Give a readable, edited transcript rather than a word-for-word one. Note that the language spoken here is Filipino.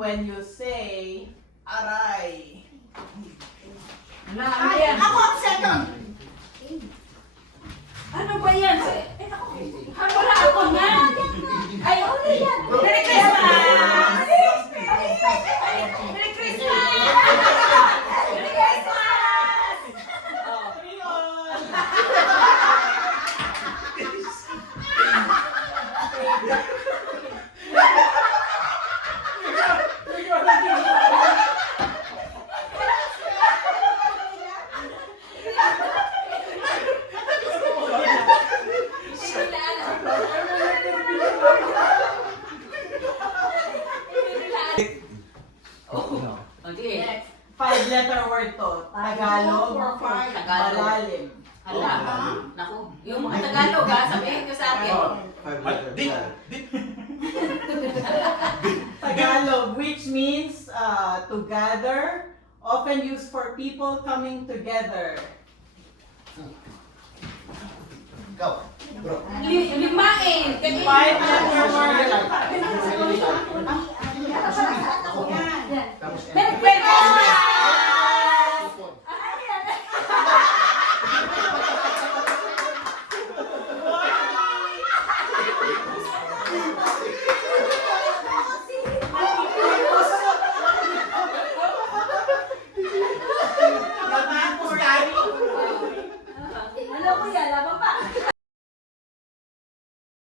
when you say aray. Ay, ako ang second. Ano ba yan? Wala ako nga. Ay, Merry Christmas! Merry Christmas! Merry Christmas! Okay. Next, 5-letter word to. Tagalog, Tagalog. malalim. Hala. Naku. Yung mga Tagalog ha, sabihin nyo sa akin. Tagalog, which means to gather, often used for people coming together. Ikaw, bro. Limain. 5-letter word.